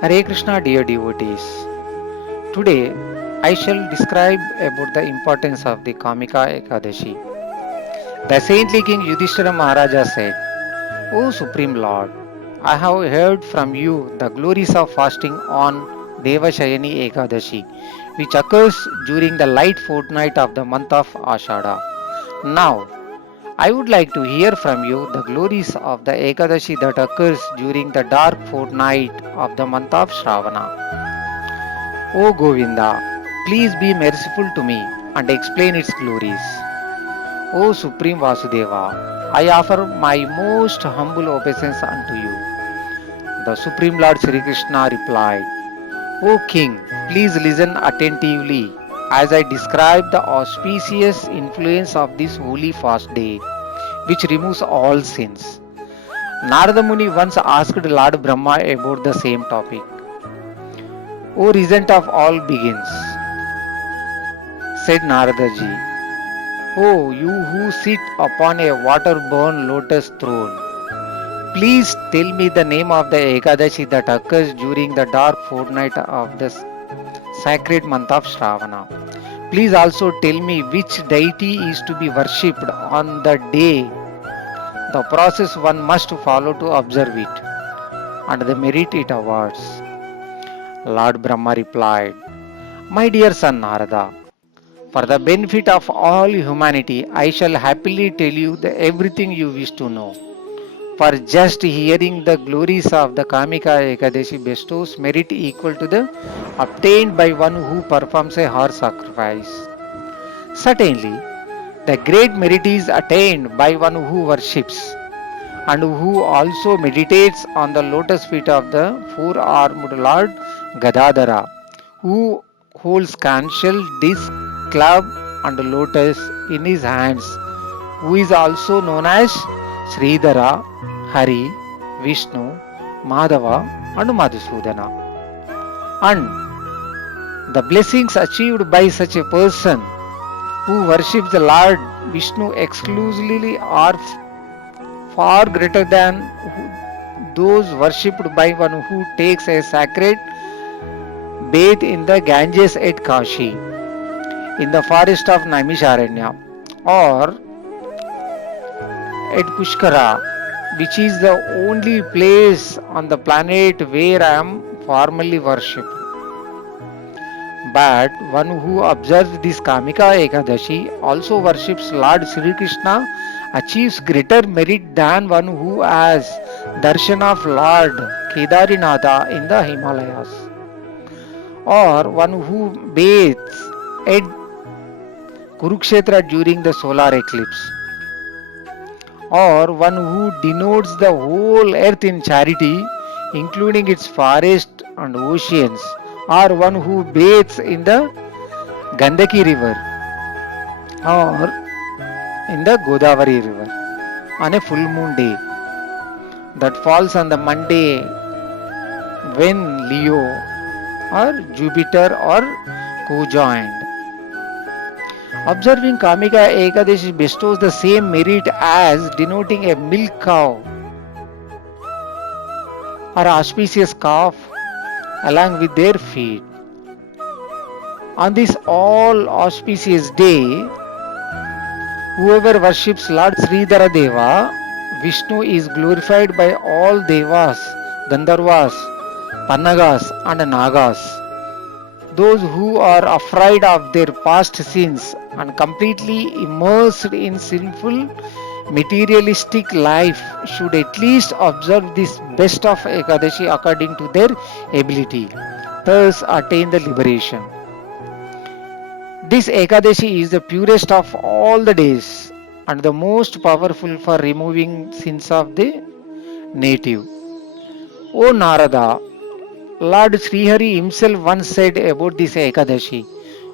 Hare Krishna, dear devotees. Today I shall describe about the importance of the Kamika Ekadashi. The saintly King Yudhishthira Maharaja said, O Supreme Lord, I have heard from you the glories of fasting on Devashayani Ekadashi, which occurs during the light fortnight of the month of Ashada. Now, I would like to hear from you the glories of the Ekadashi that occurs during the dark fortnight of the month of Shravana. O Govinda, please be merciful to me and explain its glories. O Supreme Vasudeva, I offer my most humble obeisance unto you. The Supreme Lord Sri Krishna replied, O King, please listen attentively as I describe the auspicious influence of this holy fast day, which removes all sins. Narada Muni once asked Lord Brahma about the same topic. O regent of all beings, said Narada ji, O you who sit upon a water-born lotus throne, please tell me the name of the Ekadashi that occurs during the dark fortnight of the sacred month of Shravana. Please also tell me which deity is to be worshipped on the day, the process one must follow to observe it, and the merit it awards. Lord Brahma replied, My dear son Narada, for the benefit of all humanity, I shall happily tell you everything you wish to know. For just hearing the glories of the Kamika Ekadashi bestows merit equal to the obtained by one who performs a horse sacrifice. Certainly, the great merit is attained by one who worships and who also meditates on the lotus feet of the four-armed Lord Gadadhara, who holds conchal, disc, club, and lotus in his hands, who is also known as Sridhara, Hari, Vishnu, Madhava, and Madhusudana. And the blessings achieved by such a person who worships the Lord Vishnu exclusively are far greater than those worshipped by one who takes a sacred bath in the Ganges at Kashi, in the forest of Naimisharanya, or at Pushkara, which is the only place on the planet where I am formally worshipped. But one who observes this Kamika Ekadashi also worships Lord Sri Krishna achieves greater merit than one who has darshan of Lord Kedarinatha in the Himalayas, or one who bathes at Kurukshetra during the solar eclipse, or one who denotes the whole earth in charity, including its forests and oceans, or one who bathes in the Gandaki river or in the Godavari river on a full moon day that falls on the Monday when Leo or Jupiter or co-joined. Observing Kamika Ekadashi bestows the same merit as denoting a milk cow or auspicious calf along with their feet. On this all auspicious day, whoever worships Lord Sridhara Deva, Vishnu is glorified by all Devas, Gandharvas, Pannagas and Nagas. Those who are afraid of their past sins and completely immersed in sinful materialistic life should at least observe this best of Ekadashi according to their ability, thus attain the liberation. This Ekadashi is the purest of all the days and the most powerful for removing sins of the native. O Narada, Lord Srihari himself once said about this Ekadashi,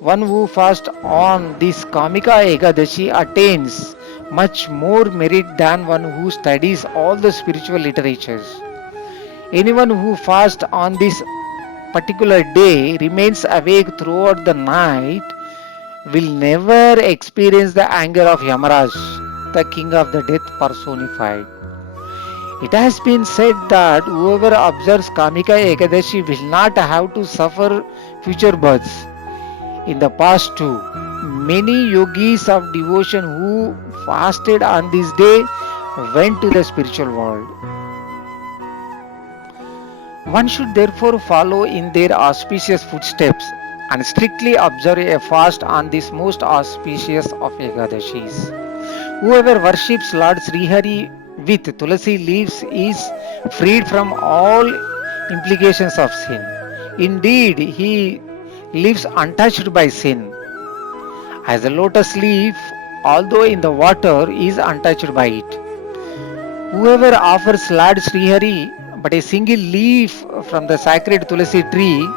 one who fasts on this Kamika Ekadashi attains much more merit than one who studies all the spiritual literatures. Anyone who fasts on this particular day remains awake throughout the night will never experience the anger of Yamaraj, the king of the death personified. It has been said that whoever observes Kamika Ekadashi will not have to suffer future births. In the past too, many yogis of devotion who fasted on this day went to the spiritual world. One should therefore follow in their auspicious footsteps and strictly observe a fast on this most auspicious of Ekadashis. Whoever worships Lord Srihari with tulasi leaves is freed from all implications of sin. Indeed, he lives untouched by sin, as a lotus leaf, although in the water, is untouched by it. Whoever offers Lord Srihari but a single leaf from the sacred tulasi tree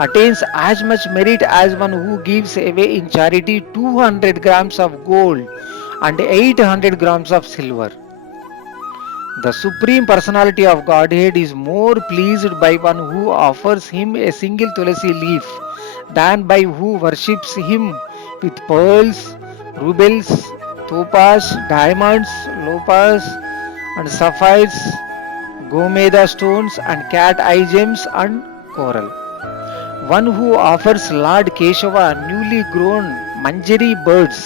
attains as much merit as one who gives away in charity 200 grams of gold and 800 grams of silver. The Supreme Personality of Godhead is more pleased by one who offers him a single tulasi leaf than by who worships him with pearls, rubies, topaz, diamonds, lopas, and sapphires, gomeda stones, and cat eye gems and coral. One who offers Lord Keshava newly grown manjari birds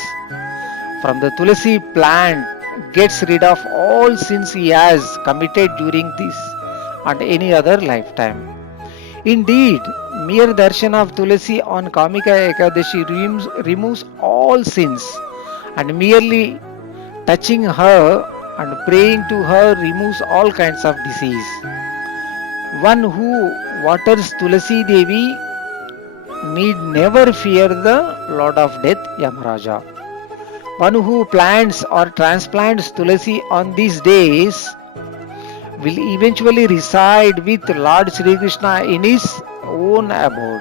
from the tulasi plant gets rid of all sins he has committed during this and any other lifetime. Indeed, mere darshan of Tulasi on Kamika Ekadashi removes all sins, and merely touching her and praying to her removes all kinds of disease. One who waters Tulasi Devi need never fear the Lord of Death, Yamaraja. One who plants or transplants Tulasi on these days will eventually reside with Lord Sri Krishna in his own abode.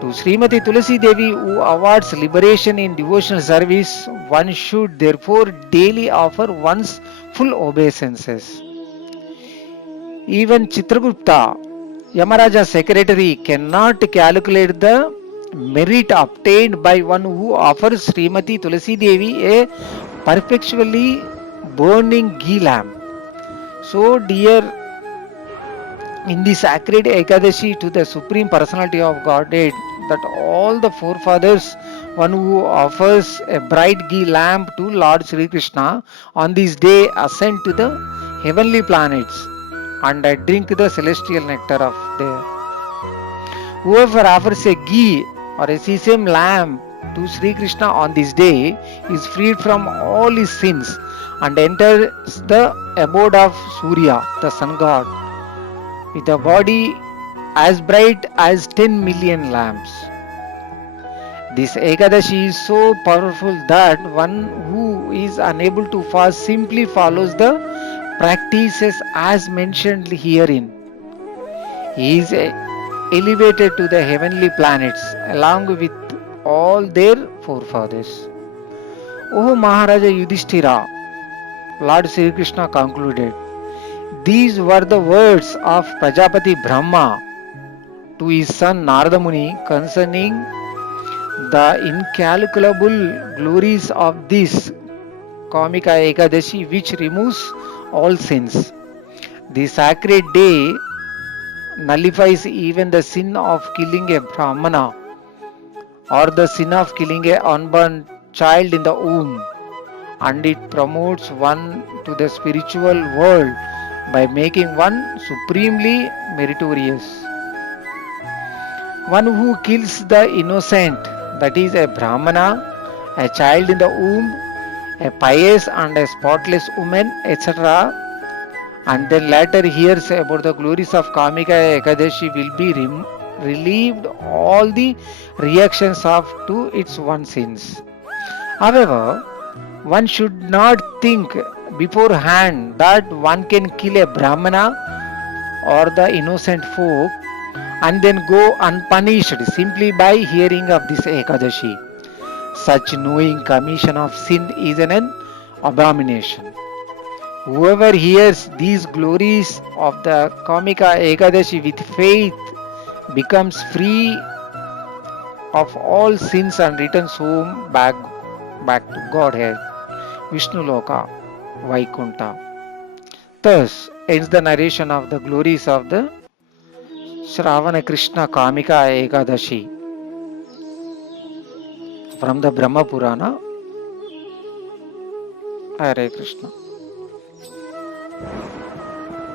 To Srimati Tulasi Devi, who awards liberation in devotional service, one should therefore daily offer one's full obeisances. Even Chitragupta, Yamaraja's secretary, cannot calculate the merit obtained by one who offers Srimati Tulasi Devi a perpetually burning ghee lamp. So, dear, in the sacred Ekadashi to the Supreme Personality of Godhead, that all the forefathers, one who offers a bright ghee lamp to Lord Sri Krishna on this day, ascend to the heavenly planets and drink the celestial nectar of there. Whoever offers a ghee or a sesame lamp to Sri Krishna on this day is freed from all his sins and enters the abode of Surya, the sun god, with a body as bright as 10 million lamps. This Ekadashi is so powerful that one who is unable to fast simply follows the practices as mentioned herein. He is elevated to the heavenly planets along with all their forefathers. O Maharaja Yudhishthira, Lord Sri Krishna concluded, these were the words of Prajapati Brahma to his son Narada Muni concerning the incalculable glories of this Kamika Ekadashi, which removes all sins. The sacred day nullifies even the sin of killing a Brahmana or the sin of killing a unborn child in the womb, and it promotes one to the spiritual world by making one supremely meritorious. One who kills the innocent, that is a Brahmana, a child in the womb, a pious and a spotless woman, etc., and then later hears about the glories of Kamika Ekadashi, will be relieved all the reactions of to its one sins. However, one should not think beforehand that one can kill a Brahmana or the innocent folk and then go unpunished simply by hearing of this Ekadashi. Such knowing commission of sin is an abomination. Whoever hears these glories of the Kamika Ekadashi with faith becomes free of all sins and returns home back to Godhead, Vishnu Loka, Vaikunta. Thus ends the narration of the glories of the Shravana Krishna Kamika Ekadashi from the Brahma Purana. Hare Krishna.